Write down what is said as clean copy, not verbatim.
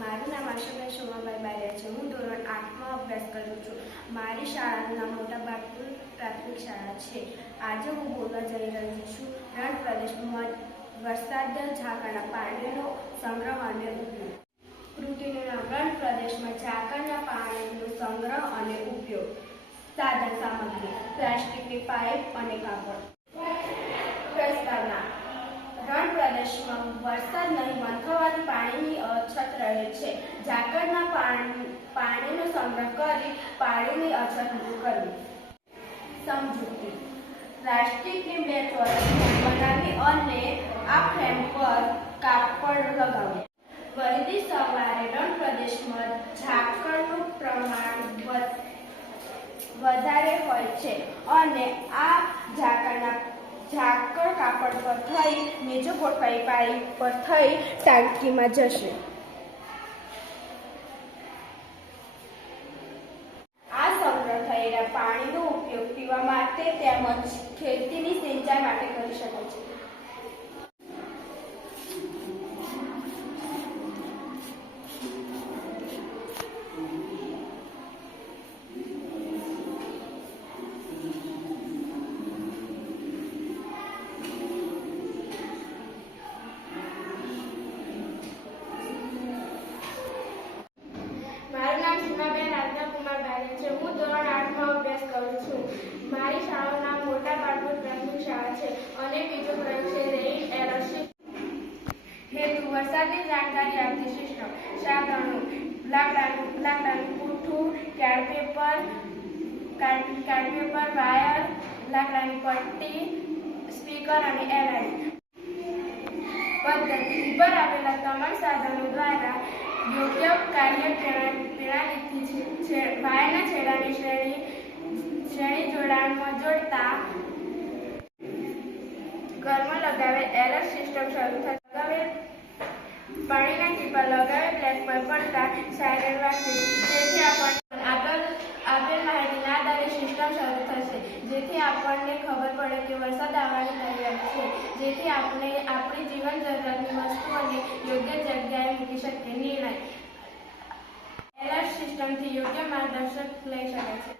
મારું નામ આશાભાઈ શોભાભાઈ બારિયા છે. હું ધોરણ 8માં અભ્યાસ કરું છું. મારી શાળાનું નામ મોટા બાગપુર પ્રાથમિક શાળા છે. આજે હું બોલવા જઈ રહી છું રણ પ્રદેશમાં વરસાદ ઝાકળના પાણીનો સંગ્રહ અને ઉપયોગ. કૃતિનું નામ રણ પ્રદેશમાં ઝાકળના પાણીનો સંગ્રહ અને ઉપયોગ. સાધન સામગ્રી: પ્લાસ્ટિકની પાઇપ અને કાપડ. પ્રસ્તાવના: રણ પ્રદેશમાં વરસાદ નહીંવત થવાથી પાણીની અછત રહે છે. ઝાકળના પાણીનો સંગ્રહ કરી પાણીની અછત દૂર કરવી. સમજૂતી: પ્લાસ્ટિકની બે ચોરસ ફ્રેમ બનાવી અને આ ફ્રેમ પર કાપડ લગાવવું. વહેલી સવારે રણ પ્રદેશમાં ઝાકળનું પ્રમાણ વધારે હોય છે અને આ ઝાકળ કાપડ પર થઈ નીચે ગોઠવાઈ પાઇપ પર થઈ ટાંકીમાં જશે. આ સંગ્રહ થયેલા પાણીનો ઉપયોગ પીવા માટે તેમજ ખેતીની સિંચાઈ માટે કરી શકાય છે. મારું નામ સીમાબેન રાજકુમાર બારિયા છે. હું ધોરણ 8માં અભ્યાસ કરું છું. મારી શાળાનું નામ મોટા બાગપુર પ્રાથમિક શાળા છે અને બીજો પ્રયોગ છે રેઇન એરોશન. હેતુ: વરસાદની જાણકારી આપતી સિસ્ટમ. સાધનો: લાકડાનું પૂઠું, કાર્ડપેપર, વાયર, લાકડાની પટ્ટી, સ્પીકર અને એલાઇટ. પદ્ધતિ: ઉપર આપેલા તમામ સાધનો દ્વારા યોગ્ય કાર્યપ્રણાલીથી વાયરના છેડાને શ્રેણી જોડાણમાં જોડતા ઘરમાં લગાવેલ એલર્ટ સિસ્ટમ શરૂ થશે. પાણીના ટીપા લગાવેલ બ્લેક પર પડતા સાયરન વાગશે. જેથી આપેલ માહિતીના આધારે સિસ્ટમ શરૂ થશે, જેથી આપણને ખબર પડે કે વરસાદ આવવાની તૈયારી છે, જેથી આપણે આપણી જીવન જરૂરિયાતની વસ્તુઓને યોગ્ય જગ્યાએ મૂકી શકીએ. નિર્ણય: એલર્ટ સિસ્ટમથી યોગ્ય માર્ગદર્શન લઈ શકાય છે.